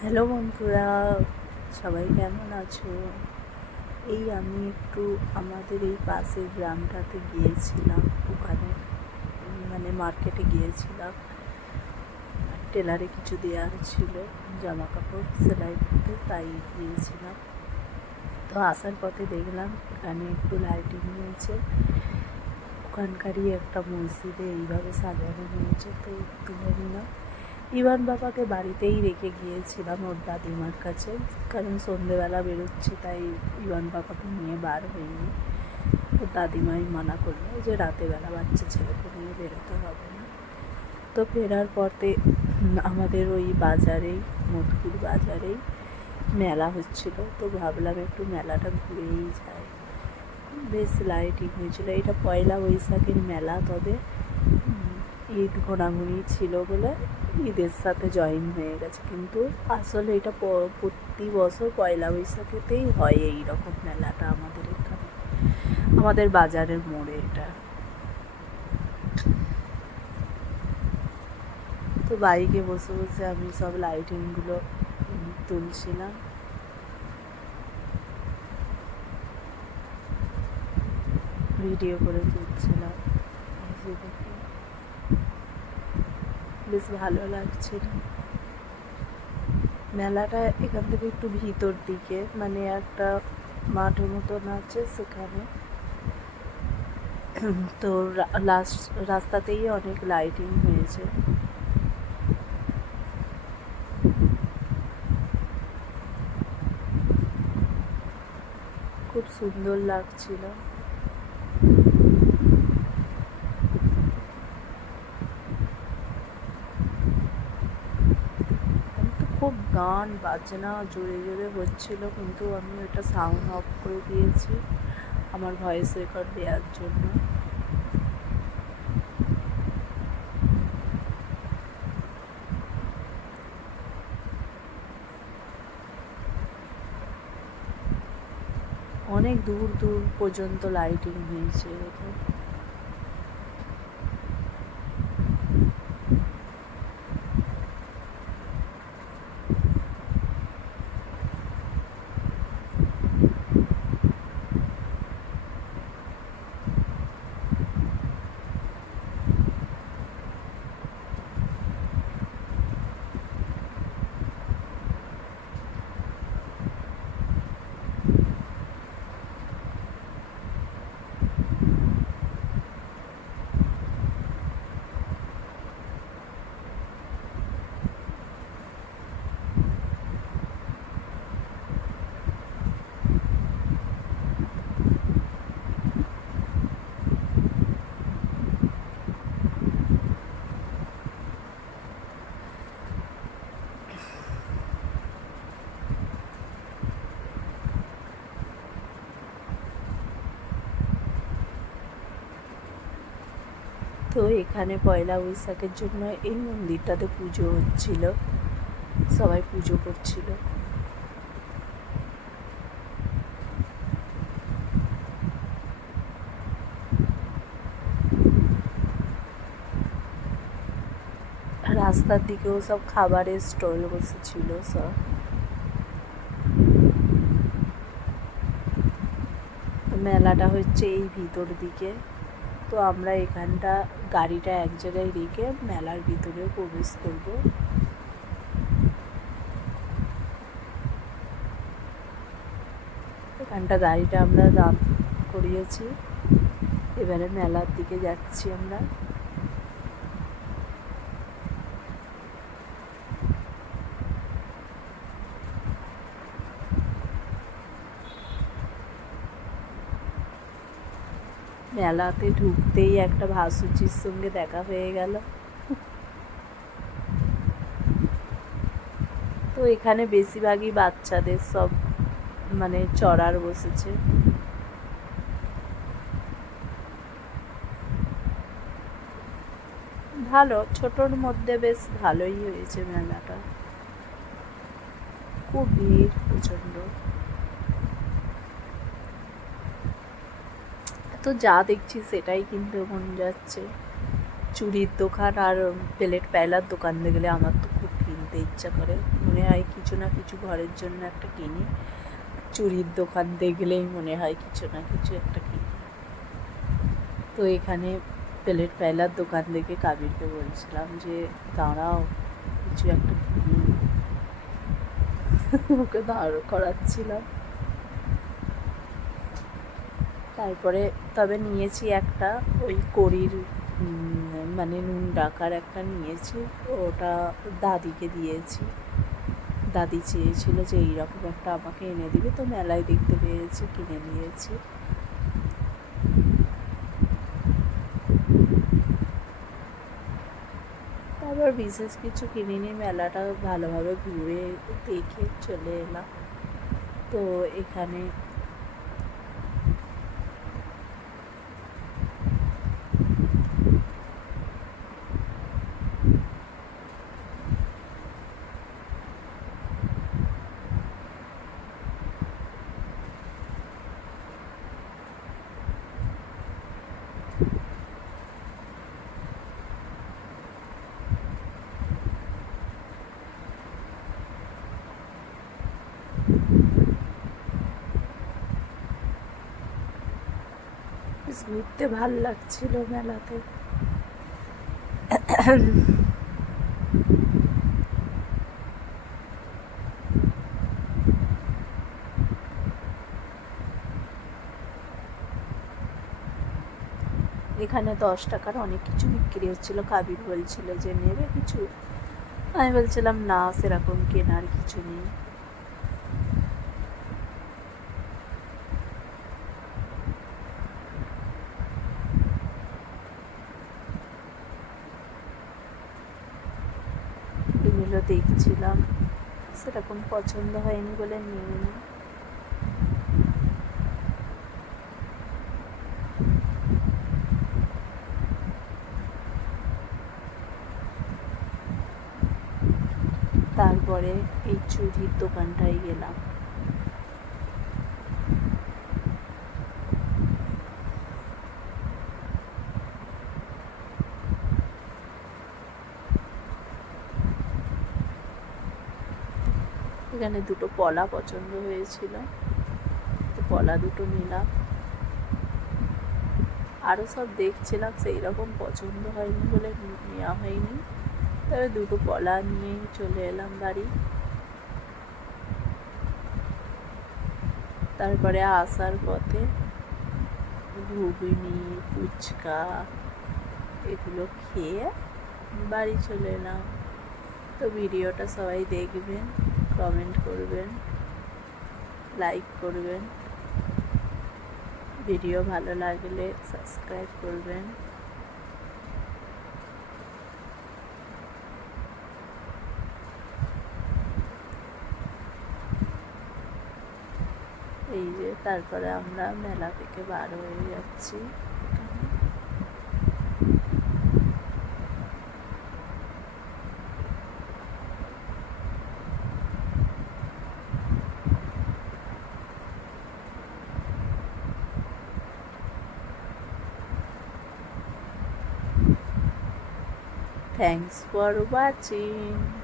Hello বন্ধুরা, সবাই কেমন আছো? এই আমি একটু আমাদের এই পাশের গ্রামটাতে গিয়েছিলাম। ওখানে মার্কেটে গিয়েছিলাম। টেলারে কিছু দেওয়ার ছিল, জামা কাপড় সেলাই করতে, তাই গিয়েছিলাম। তো আসার পথে দেখলাম এখানে একটু লাইটিং হয়েছে। ওখানকারই একটা মসজিদে এইভাবে সাজানো হয়েছে, তো তুলে নিলাম। ইভান বাবাকে বাড়িতেই রেখে গিয়েছিলাম ওর দাদিমার কাছে, কারণ সন্ধেবেলা বেরোচ্ছি, তাই ইভান বাবাকে নিয়ে বার হইনি। ওর দাদিমাই মানা করলো যে রাতেবেলা বাচ্চা ছেলেকে নিয়ে বেরোতে হবে না। তো ফেরার পথে আমাদের ওই বাজারেই, মধুপুর বাজারেই মেলা হচ্ছিল, তো ভাবলাম একটু মেলাটা ঘুরেই যায়। বেশ লাইটিং হয়েছিল। এটা পয়লা বৈশাখের মেলা, তবে ঈদ ঘোরাঘুরি ছিল বলে ঈদের সাথে জয়েন হয়ে গেছে, কিন্তু আসলে এটা প্রতি বছর পয়লা বৈশাখেতেই হয় এই রকম মেলাটা আমাদের এখানে, আমাদের বাজারের মোড়ে এটা। তো বাইকে বসে বসে আমি সব লাইটিংগুলো তুলছিলাম। ভিডিও করে তুলছিলাম। বেশ ভালো লাগছিল। মেলাটা এখান থেকে একটু ভিতর দিকে, একটা মাঠের মতন আছে সেখানে। তো লাস্ট রাস্তাতেই অনেক লাইটিং হয়েছে। খুব সুন্দর লাগছিল। খুব গান বাজনা জোরে জোরে হচ্ছিল, কিন্তু আমি ওটা সাউন্ড অফ করে দিয়েছি আমার ভয়েস রেকর্ড দেওয়ার জন্য। অনেক দূর দূর পর্যন্ত লাইটিং হয়েছে দেখুন। তো এখানে পয়লা বৈশাখের জন্য এই মন্দিরটাতে পুজো হচ্ছিল, সবাই পুজো করছিল। রাস্তার দিকেও সব খাবারের স্টল বসেছিল সব। মেলাটা হচ্ছে এই ভিতর দিকে। তো আমরা এখানটা গাড়িটা এক জায়গায় রেখে মেলার ভিতরে প্রবেশ করব। এখানটা গাড়িটা আমরা দাঁড় করিয়েছি, এবারে মেলার দিকে যাচ্ছি আমরা। মেলাতে ঢুকতেই একটা ভাসুচির সঙ্গে দেখা হয়ে গেল। তো এখানে বেশিরভাগই বাচ্চাদের সব চড়ার বসেছে। ভালো, ছোটোর মধ্যে বেশ ভালোই হয়েছে মেলাটা। খুব ভিড় প্রচণ্ড। তো যা দেখছি সেটাই কিনতে মন যাচ্ছে। চুড়ির দোকান আর প্লেট প্যালার দোকান দেখলে আমার তো খুব কিনতে ইচ্ছা করে। মনে হয় কিছু না কিছু ঘরের জন্য একটা কিনি। চুড়ির দোকান দেখলেই মনে হয় কিছু না কিছু একটা কিনি। তো এখানে প্লেট পায়লার দোকান দেখে কাবিরকে বলছিলাম যে দাঁড়াও কিছু একটা কিনি, ওকে দাঁড় করাচ্ছিলাম। তারপরে তবে নিয়েছি একটা ওই কড়ির মানে নুন ডাকার একটা নিয়েছি, ওটা দাদিকে দিয়েছি। দাদি চেয়েছিল যে এইরকম একটা আমাকে এনে দিবে, তো মেলায় দেখতে পেয়েছি, কিনে নিয়েছি। তারপর বিশেষ কিছু কিনিনি, মেলাটা ভালোভাবে ঘুরে দেখে চলে এলাম। তো এখানে ঘুরতে ভাল লাগছিল মেলাতে। এখানে 10 টাকার অনেক কিছু বিক্রি হচ্ছিল। কাবির বলছিল যে নেবে কিছু, আমি বলছিলাম না, সেরকম কেনার কিছু নেই। এগুলো দেখছিলাম, সেরকম পছন্দ হয়নি বলে নিইনি। তারপরে এই চুড়ির দোকানটায় গেলাম। এখানে দুটো পলা পছন্দ হয়েছিল, তো পলা দুটো নিলাম। আরও সব দেখছিলাম, সেই রকম পছন্দ হয়নি বলে নেওয়া হয়নি। তবে দুটো পলা নিয়েই চলে এলাম বাড়ি। তারপরে আসার পথে ঘুগনি, ফুচকা এগুলো খেয়ে বাড়ি চলে এলাম। তো ভিডিওটা সবাই দেখবেন, কমেন্ট করবেন, লাইক করবেন, ভিডিও ভালো লাগলে সাবস্ক্রাইব করবেন। এই যে তারপরে আমরা মেলা থেকে বার হয়ে যাচ্ছি। Thanks for watching.